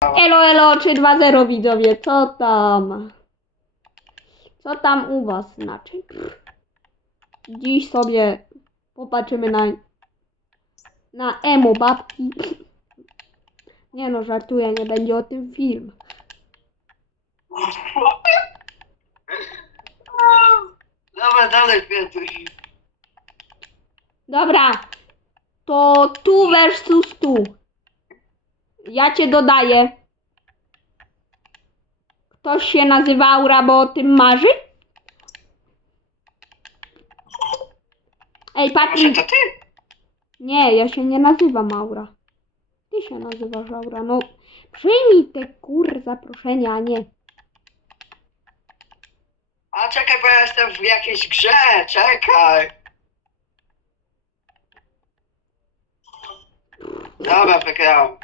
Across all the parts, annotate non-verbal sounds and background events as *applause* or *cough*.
Elo, elo, 3-2-0 widzowie, co tam? Co tam u was znaczy? Dziś sobie popatrzymy na na emo babki. Nie no, żartuję, nie będzie o tym film. Dobra, dalej Piotr. Dobra, to tu versus tu. Ja cię dodaję. Ktoś się nazywa Aura, bo o tym marzy? Ej, Może Patryk. to ty? Nie, ja się nie nazywam Aura. Ty się nazywasz Aura. No, przyjmij te kur zaproszenia, a nie. A czekaj, bo ja jestem w jakiejś grze, czekaj. Dobra, wygrałem.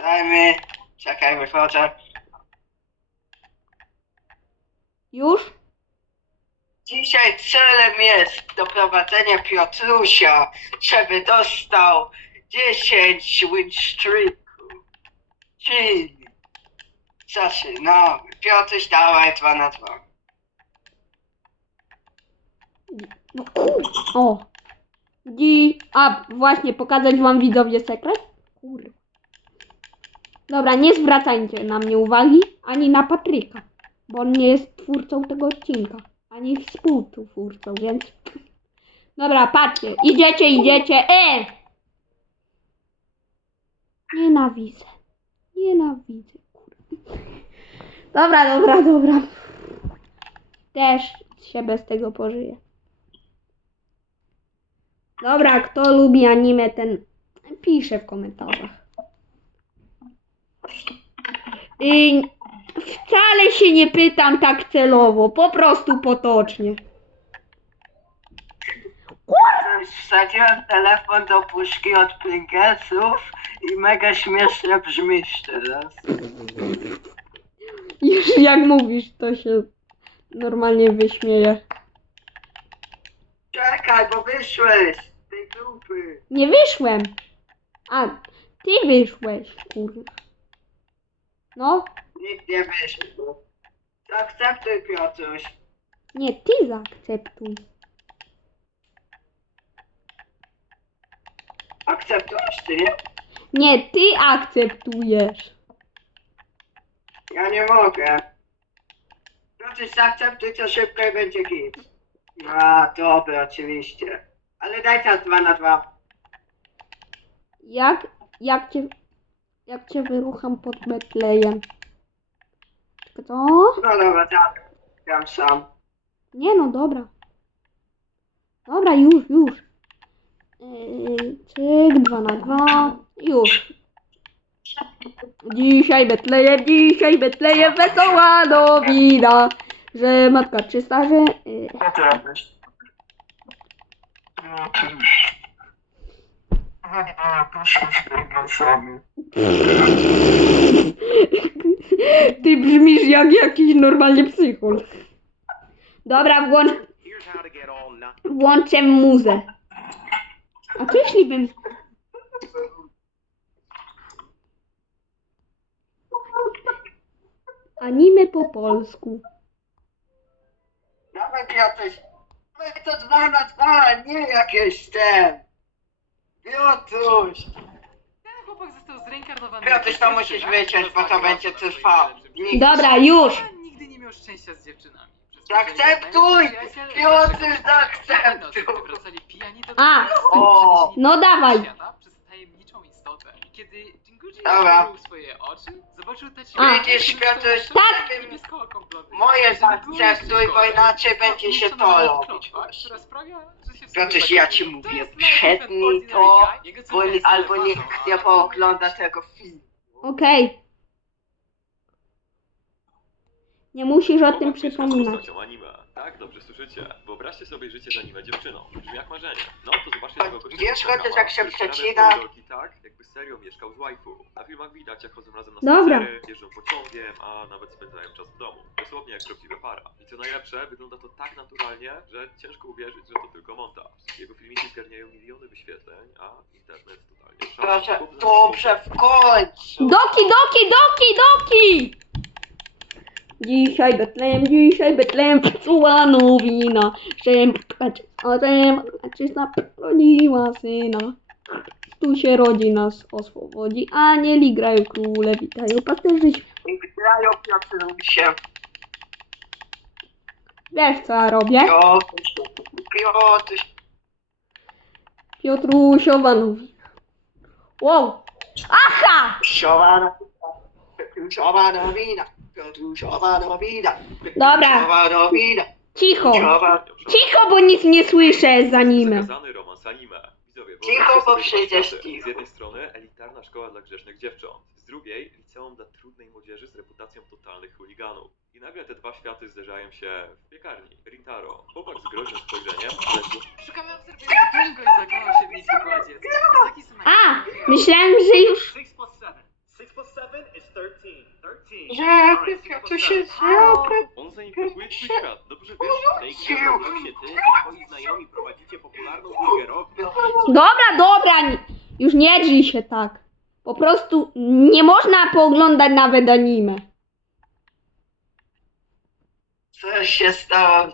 Daj mi. Czekaj, wychodzę. Już? Dzisiaj celem jest doprowadzenie Piotrusia, żeby dostał 10 win streaku. Czyli zaczynamy. Piotruś, dawaj 2 na 2. No. O. Dzi... A, właśnie, pokazać wam widzowie sekret? Kur... Dobra, nie zwracajcie na mnie uwagi, ani na Patryka, bo on nie jest twórcą tego odcinka, ani współtwórcą, więc... Dobra, patrzcie, idziecie, idziecie, e! Nienawidzę, nienawidzę, kur... Dobra, dobra, dobra. Też się bez tego pożyję. Dobra, kto lubi anime, ten pisze w komentarzach. I wcale się nie pytam tak celowo, po prostu potocznie. Wsadziłem telefon do puszki od Pringlesów i mega śmiesznie brzmisz teraz. *laughs* Już jak mówisz, to się normalnie wyśmieje. Czekaj, bo wyszłeś z tej grupy. Nie wyszłem. A, ty wyszłeś, kurwa. No, Nikt nie wyszł. Zaakceptuj Piotruś. nie, ty zaakceptuj. Akceptujesz ty, nie? Nie, ty akceptujesz. Ja nie mogę. Piotruś, zaakceptuj to szybko i będzie git. A, dobra, oczywiście. Ale daj teraz dwa na dwa. Jak, jak cię, jak cię wyrucham pod Betlejem? Czekaj, co? No dobra, tak. Gram sam. Nie no, dobra. Dobra, już, już. Yy, cyk, dwa na dwa. Już. Dzisiaj Betlejem, dzisiaj Betlejem, wesoła nowina, że matka czysta, że... Yy, robisz? No. Ty brzmisz jak jakiś normalnie psychol. Dobra, włącz, to włączę muzę. A co jeśli bym... Anime po polsku. Dawaj Piotruś. Dawaj to dwa na dwa, nie jakieś ten. Piotruś. Ten chłopak został zreinkarnowany. Piotruś, to musisz wyciąć, bo to zbawiła będzie trwało. Nikt-. Dobra, już. Nigdy nie miał szczęścia z dziewczynami. Przez to, że Zaakceptuj! jego najlepszy przyjaciel Piotruś, zaakceptuj! Gdy wracali pijani, to A. O. No dawaj. Świata przez tajemniczą istotę. I kiedy Dobra. otworzył swoje oczy, zobaczył A. Widzisz, Piotruś, Tak. Moje zaakceptuj, bo inaczej będzie się to robić właśnie. Piotruś, ja ci mówię, przednij to, Bo, albo nikt nie poogląda tego filmu. Okej. Nie musisz o tym przypominać. Tak, dobrze słyszycie. Wyobraźcie sobie życie z anime dziewczyną. Brzmi jak marzenie. No to zobaczcie tego gościa. Wiesz, chociaż jak się przecina- tak, jakby serio mieszkał z waifu. Na filmach widać, jak chodzą razem na Dobra. spacery, jeżdżą pociągiem, a nawet spędzają czas w domu. Dosłownie jak prawdziwa para. I co najlepsze, wygląda to tak naturalnie, że ciężko uwierzyć, że to tylko montaż. Jego filmiki zgarniają miliony wyświetleń, a internet totalnie szalał. Proszę, dobrze, w końcu. Doki, doki, doki, doki! Dzisiaj Betlejem, dzisiaj Betlejem psuła nowina, że orem czysta rodziła syna. Tu się rodzi nas oswobodzi, anieli grają króle, witają pasterzyś. Grają Piotrusie. Wiesz co ja robię? Piotruś, Piotruś. Piotrusiowa nowina. Wow! Aha! Piotrusiowa Piotrusiowa nowina. Dobra. Cicho! Cicho, bo nic nie słyszę za nim. Zakazany romans anime. Widzowie, Cicho, bo światy. Steve. Z jednej strony elitarna szkoła dla grzecznych dziewcząt, z drugiej liceum dla trudnej młodzieży z reputacją totalnych chuliganów. I nagle te dwa światy zderzają się w piekarni. Rintaro, chłopak z groźnym spojrzeniem, ale Szukamy obserwacji tego i zakochał się w A! Myślałem, że już... 6 plus 7. 6 plus 7 is 13. 13. Że Piotruś plus się zrobił. On zainfekuje twój świat. Dobrze wiesz, że tej grze Robloxie ty i twoi znajomi prowadzicie popularną rok. Dobra, dobra, już nie drzyj się tak. Po prostu nie można pooglądać nawet anime. Co się stało?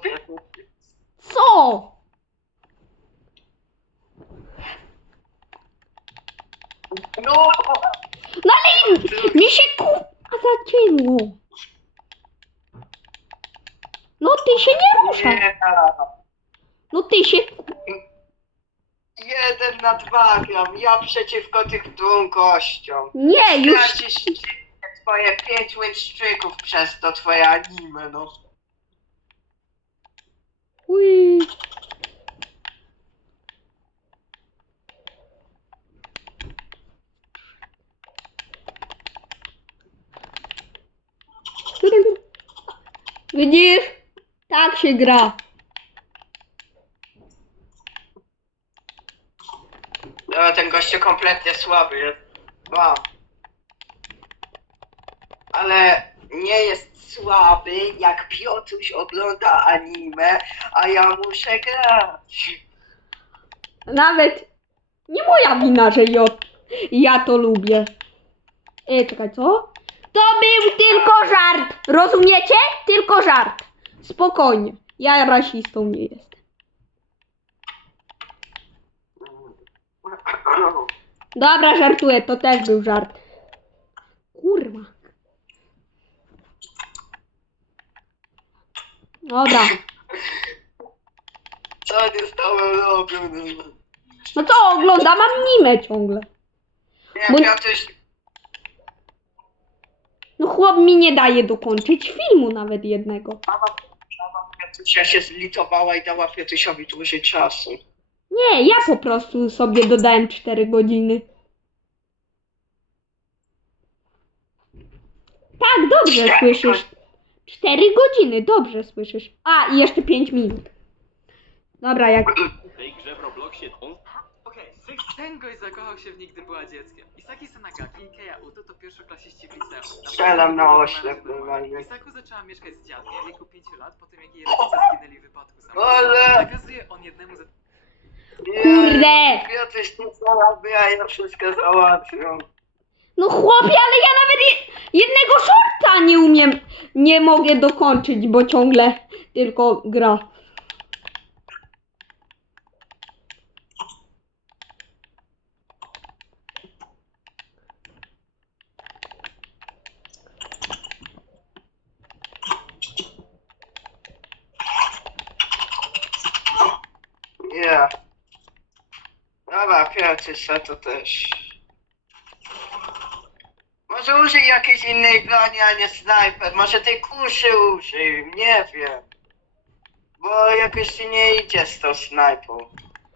Co? No, No ale mi- mi się kurwa zacięło. No ty się nie ruszaj. nie. No ty się... Jeden na dwa gram. Ja przeciwko tych dwóm gościom. Nie, już... Stracisz twoje pięć łyżczyków przez to twoje anime, no. Ui. Widzisz? Tak się gra. No, ten gościu kompletnie słaby jest. Wow. Ale nie jest słaby, jak Piotruś ogląda anime, a ja muszę grać. Nawet nie moja wina, że ja, ja to lubię. Ej, czekaj, co? To był tylko żart. Rozumiecie? Tylko żart. Spokojnie. Ja rasistą nie jestem. Dobra, żartuję, to też był żart. Kurwa. Dobra. Co nie z tobą robią? no? To oglądam anime ciągle. Nie, Bo- Piotruś, No chłop mi nie daje dokończyć filmu nawet jednego. Piotrusia się zlitowała i dała Piotrusiowi dłużej czasu. Nie, ja po prostu sobie dodałem 4 godziny. Tak, dobrze słyszysz. 4 godziny, dobrze słyszysz. A, i jeszcze 5 minut. Dobra, jak. W tej grze w Robloxie Okej, six- ten gość zakochał się w nich, gdy była dzieckiem. Isaki Sanagaki i Keia Uto to pierwszoklasiści w liceum. Strzelam na oślep normalnie. Isaku zaczęła mieszkać z dziadkiem w wieku 5 lat, po tym jak jej rodzice zginęli w wypadku Ale- samochodowym. Nakazuje on jednemu ze Kurde! Piotruś nie znalazł, a ja wszystko załatwią. No chłopie, ale ja nawet je, jednego shorta nie umiem, nie mogę dokończyć, bo ciągle tylko gra. Nie. Piotruś, to też. Może użyj jakiejś innej broni, a nie snajper. Może tej kuszy użyj, nie wiem. Bo jakoś ci nie idzie z tą snajpą.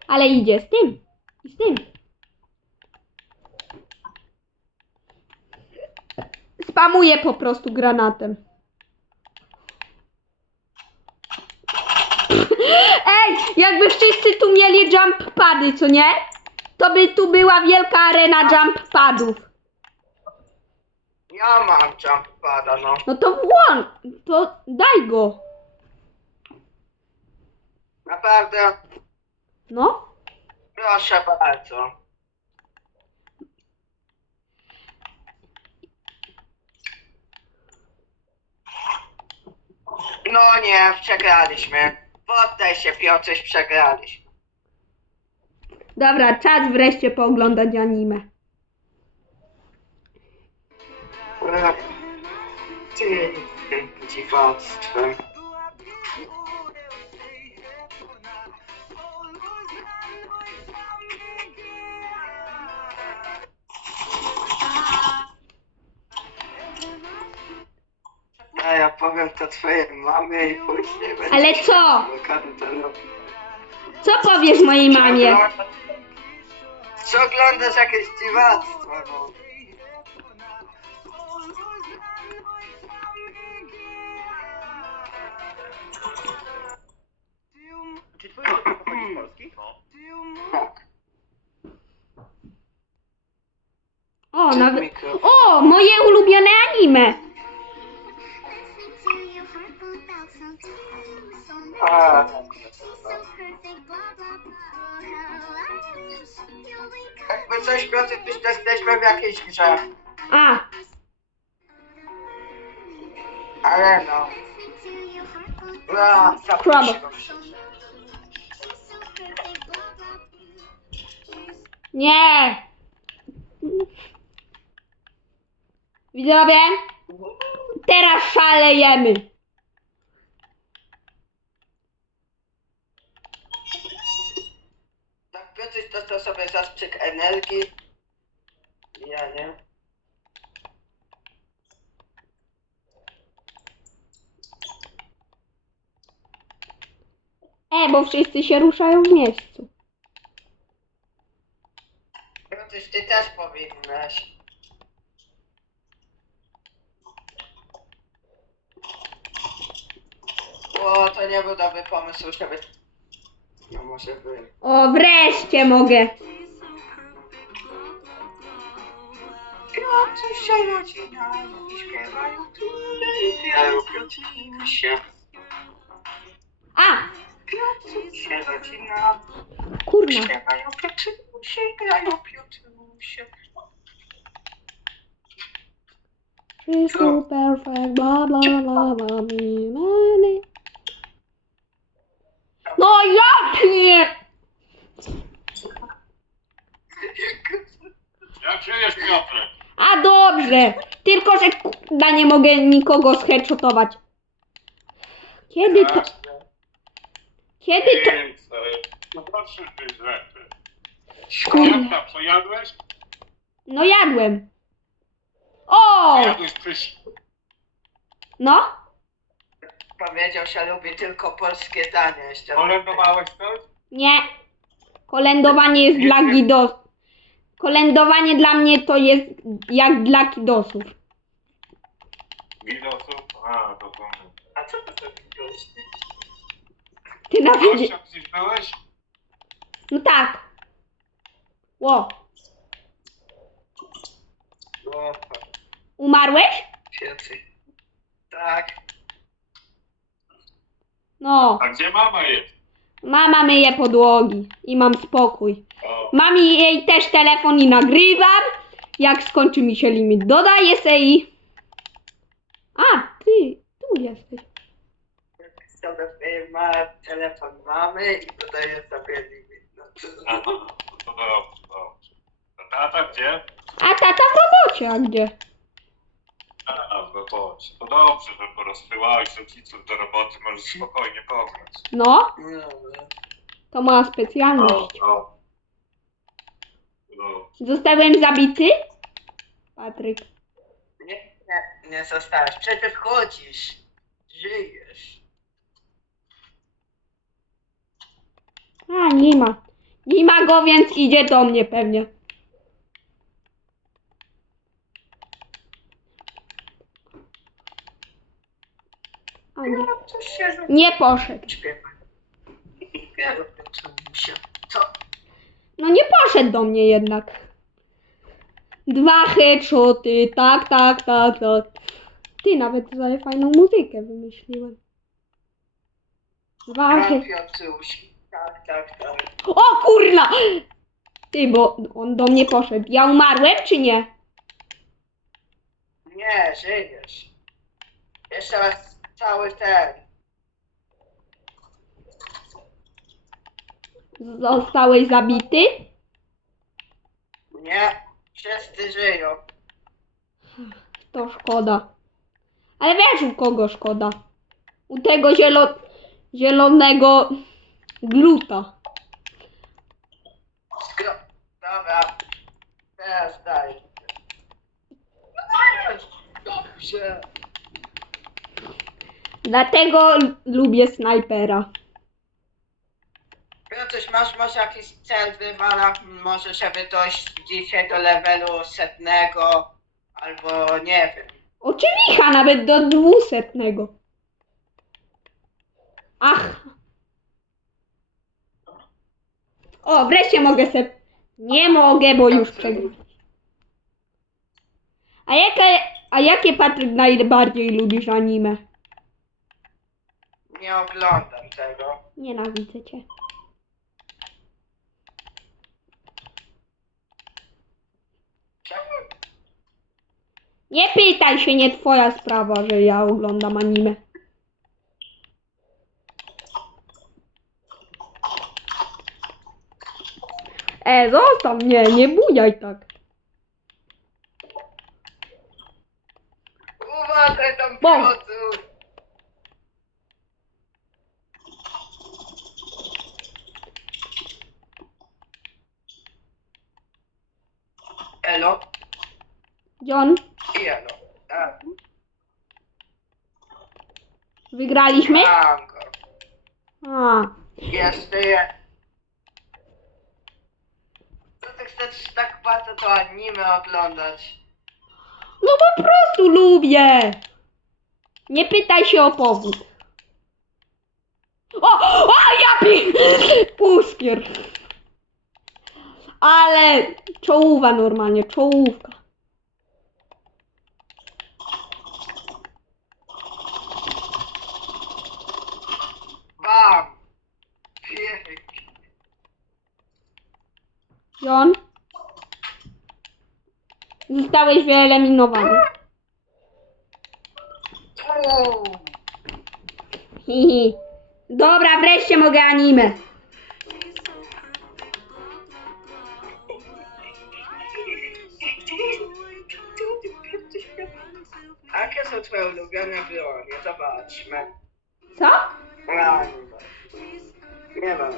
Ale idzie z tym. I z tym. Spamuję po prostu granatem. *laughs* Jakby wszyscy tu mieli jump pady, co nie? To by tu była wielka arena jump padów. Ja mam jump pada, no. No to włącz, to daj go. Naprawdę, No. proszę bardzo. No nie, przegraliśmy. Poddaj się, Piotruś, przegraliśmy. Dobra, czas wreszcie pooglądać anime. A ja powiem to twojej mamie i później będzie... Ale co? Co powiesz mojej mamie? Co oglądasz jakieś dziwactwo, no? Czy twoje dziecko pochodzi z Polski? Tak. O, nawet... O, moje ulubione anime. A, coś Piotr, to jesteśmy w jakiejś grze. A, Ale no. No, go. nie. Widzowie, teraz szalejemy. Tak, Piotr sobie zastrzyk energii. Ja nie. E, bo wszyscy się ruszają w miejscu. Piotr, ty też powinnaś. O, to nie był dobry pomysł, żeby... No może by. O, wreszcie mogę. Się rodzina i śpiewają Piotr się. A, Piotr się rodzina kurna. śpiewają Piotrusie i grają Piotrusie. She's so perfect, bla bla bla bla, mi, money. No jak nie? Jak się jest Piotrek? Tylko że kurna nie mogę nikogo zheadshotować. Kiedy to, kiedy to, No rzeczy. Pamiętam, co jadłeś? no jadłem. O, Jadłeś no, Powiedział, że lubi tylko polskie dania. Jeszcze Kolędowałeś coś? nie. Kolędowanie jest dla gidos. Kolędowanie dla mnie to jest jak dla kidosów. Widosów? A, to to... A co to za gość? Ty nawet, nie- Gościa gdzieś byłeś? no tak. Ło, O, umarłeś? Piotr. Tak. No, A gdzie mama jest? Mama myje podłogi i mam spokój. Mam jej też telefon i nagrywam. Jak skończy mi się limit, dodaję se i... A, ty, tu jesteś. Sobie ma telefon mamy i dodaje sobie limit. No, aha, to dobrze, dobrze. A tata gdzie? A tata w robocie, a gdzie? A, robocie. To dobrze, że porozsyłałeś rodziców do roboty, możesz spokojnie pograć. No, no, no. to moja No, specjalność. no. No. Zostałem zabity? Patryk. Nie, nie, nie zostałeś. Przecież chodzisz. Żyjesz. A, nie ma. Nie ma go, więc idzie do mnie pewnie. A nie, No, to się nie poszedł. śpiewa. Piotr. No nie poszedł do mnie jednak. Dwa headshoty, tak, tak, tak, tak. Ty nawet za fajną muzykę wymyśliłem. Dwa. Piotruś. Tak, tak, tak. O kurna! Ty, bo on do mnie poszedł. Ja umarłem czy nie? Nie, żyjesz. Jeszcze raz cały ten. Zostałeś zabity? Nie, wszyscy żyją. To szkoda. Ale wiesz u kogo szkoda? U tego zielo... zielonego gluta. Skro... Dobra. Teraz daj. Dobrze. Dlatego lubię snajpera. Piotruś, masz może jakiś cel wywala? Może żeby dojść dzisiaj do levelu setnego? Albo nie wiem. Oczywicha nawet do dwusetnego. Ach. O, wreszcie mogę se... Nie mogę, bo już przegrałem. A jakie, a jakie Patryk najbardziej lubisz anime? Nie oglądam tego. Nienawidzę cię. Czemu? Nie pytaj się, nie twoja sprawa, że ja oglądam anime. E, zostaw mnie, nie bujaj tak. Uważaj tam Bom. Piotruś! Elo? John, I elo. Tak. wygraliśmy? Mam go. A, Jeszcze je. Co ty chcesz tak bardzo to anime oglądać? no po prostu lubię. Nie pytaj się o powód. O, o, ja pi... Puskier. Ale czołówa normalnie, czołówka. John? Zostałeś wyeliminowany. Hihi. *laughs* Dobra, wreszcie mogę anime. Jakie są twoje ulubione bronie? Zobaczmy. Co? Nie ma.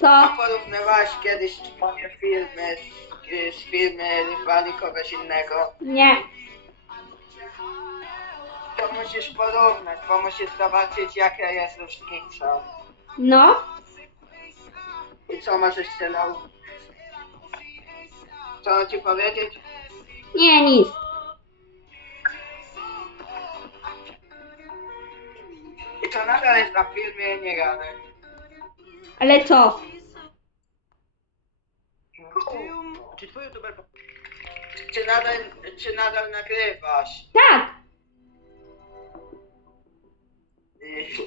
Co? porównywałaś kiedyś moje filmy z, z filmy rywali kogoś innego? Nie. To musisz porównać, bo musisz zobaczyć jaka jest różnica. No? I co możesz się nauczyć? Co ci powiedzieć? Nie, nic. I to nadal jest na filmie, nie gadaj. Ale co? Czy twoje youtuber Czy nadal, czy nadal nagrywasz? Tak.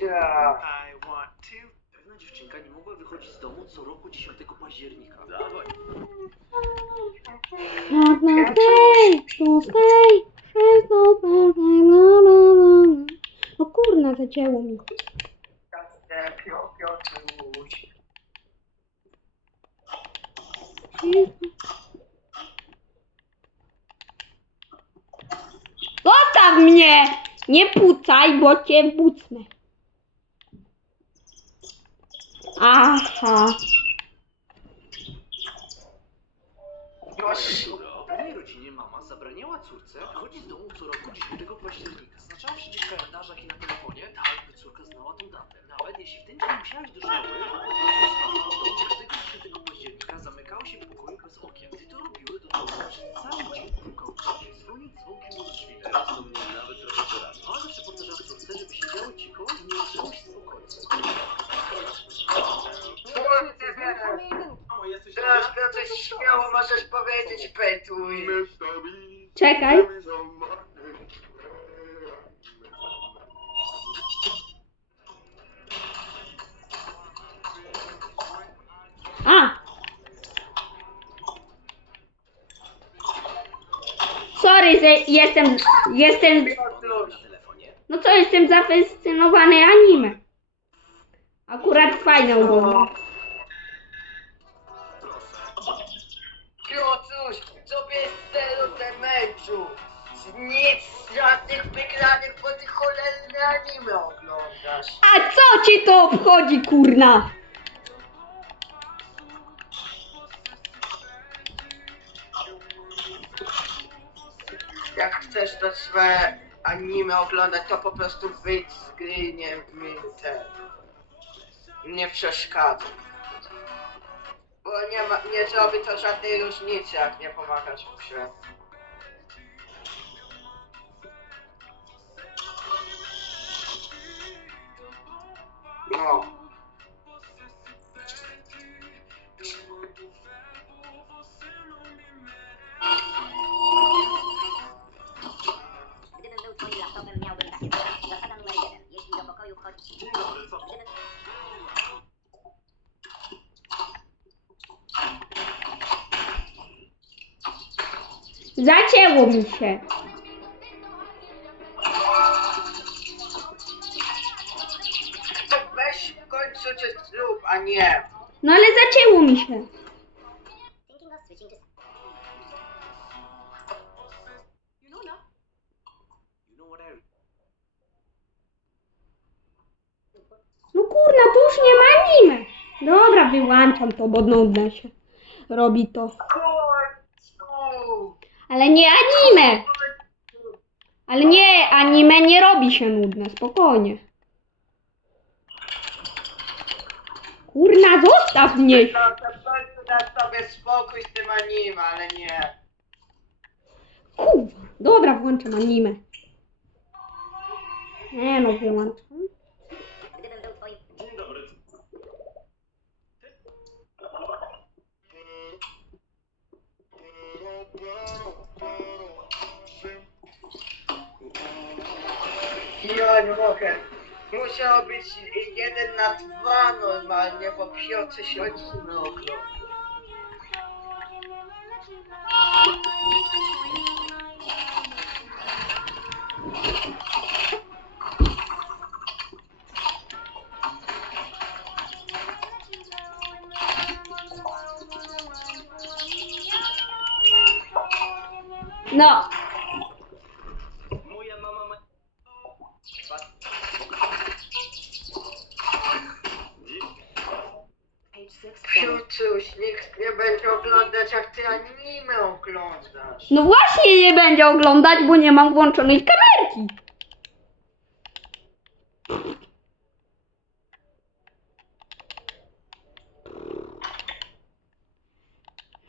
Ja. I want to. Pewna dziewczynka nie mogła wychodzić z domu co roku 10 października. Dawaj. Stay, wszystko perfect, la la la la. No kurna, zacięło mi. Pio- Piotruś. Zostaw mnie! Nie pucaj, bo cię bucnę. Aha. Proszę. W pewnej rodzinie mama zabraniała córce wychodzić z domu co roku 10 października. Zaznaczała wszędzie w kalendarzach i na telefonie, tak by córka znała tą datę. Nawet jeśli w ten dzień musiałaś do szkoły, to spała w domu. Czekaj. Że jestem, jestem, no co, jestem zafascynowany anime. Akurat fajne oglądam. Piotruś, sobie z celu demeczu. Nic, żadnych wygranych, bo ty cholerne anime oglądasz. A co ci to obchodzi, kurna? Chcesz to swoje anime oglądać, to po prostu wyjdź z gry, nie mi. Nie przeszkadza. Bo nie ma, nie zrobi to żadnej różnicy, jak nie pomagasz mu się. Zacięło mi się. To weź w końcu coś zrób, a nie. No ale zacięło mi się. No kurna, tu już nie ma anime. Dobra, wyłączam to, bo nudne się robi to. Ale nie anime. Ale nie, anime nie robi się nudne, spokojnie. Kurna, zostaw mnie. No to w końcu dasz sobie spokój z tym anime, ale nie. Kurwa. Dobra, włączam anime. Nie no, wyłączam. Gdybym był twoim... Dzień dobry. Ja nie mogę. Musiało być jeden na dwa normalnie, bo Piotr się odsunął ogląda. No, Moja mama ma... Page 6, Piotruś, nikt nie będzie oglądać jak ty anime oglądasz. No właśnie nie będzie oglądać, bo nie mam włączonej kamerki.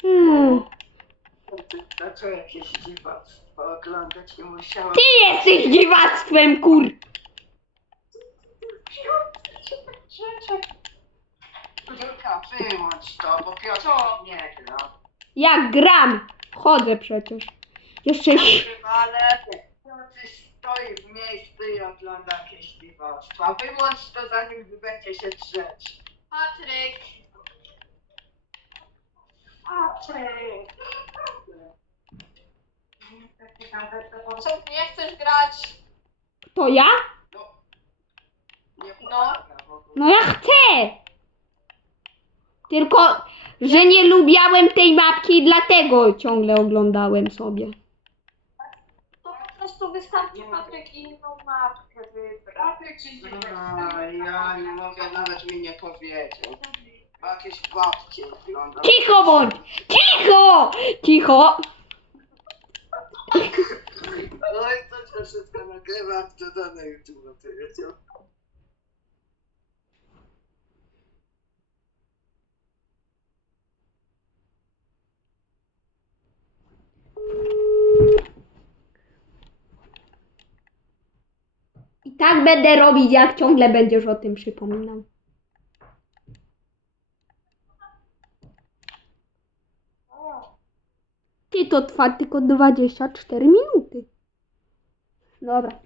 Hmm. Dlaczego jakieś dziwactwo oglądać nie musiałam? Ty jesteś dziwactwem, kur... Julka, wyłącz to, bo Piotr nie gra. Jak gram. Chodzę przecież. Jeszcze... ś- Ale Piotr stoi w miejscu i ogląda jakieś dziwactwa. Wyłącz to zanim wy będzie się drzeć. Patryk, Patryk! co, nie chcesz grać? To ja? Nie No. ogóle. No ja chcę! Tylko, że nie lubiałem tej mapki i dlatego ciągle oglądałem sobie. To po prostu wystarczy Patryk inną mapkę wybrać. A, ja nie mogę, nawet mi nie powiedział. Jakieś babcie ogląda. Cicho bądź! Cicho! Cicho! Oj, to się wszystko nagrywa, to da na YouTube, ty wiecie. I tak będę robić, jak ciągle będziesz o tym przypominał. Ty to trwa tylko 24 minuty. Dobra.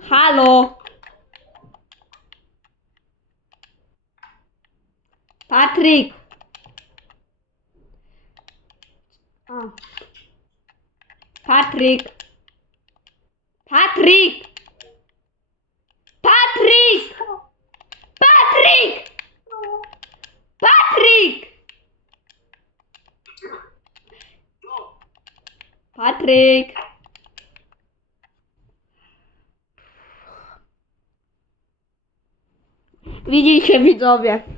Halo. Patryk. A. Patryk. Patryk. Patryk. Patryk. Patryk. Patryk. Widzicie widzowie.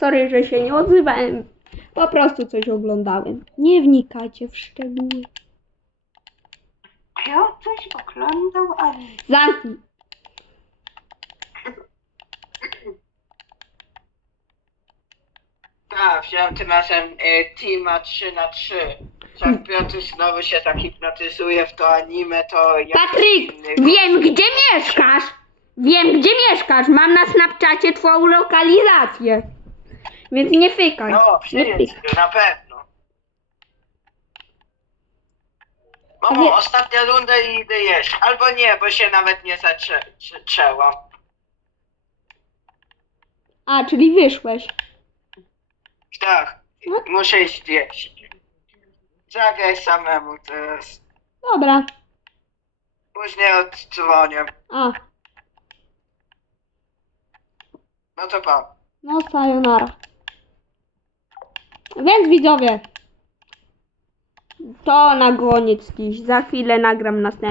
Sorry, że się nie odzywałem. Po prostu coś oglądałem. Nie wnikajcie w szczegóły. Ja coś oglądał, ale... Zamknij. Tak, wziąłem tym razem y, Teama 3 na 3 Jak Piotr znowu się zahipnotyzuje w to anime, to ja... Patryk, wiem gdzie mieszkasz. Wiem gdzie mieszkasz. Mam na Snapchacie twoją lokalizację. Więc nie fykaj. No, Nie fykaj. przyjedź, na pewno. Mamo, nie- ostatnia runda i idę jeść. Albo nie, bo się nawet nie zaczę- zaczęła. A, czyli wyszłeś. Tak, No. muszę iść jeść. Zagraj samemu teraz. Dobra. Później oddzwonię. A, No to pa. no sayonara. Więc widzowie. To na koniec dziś. Za chwilę nagram następny.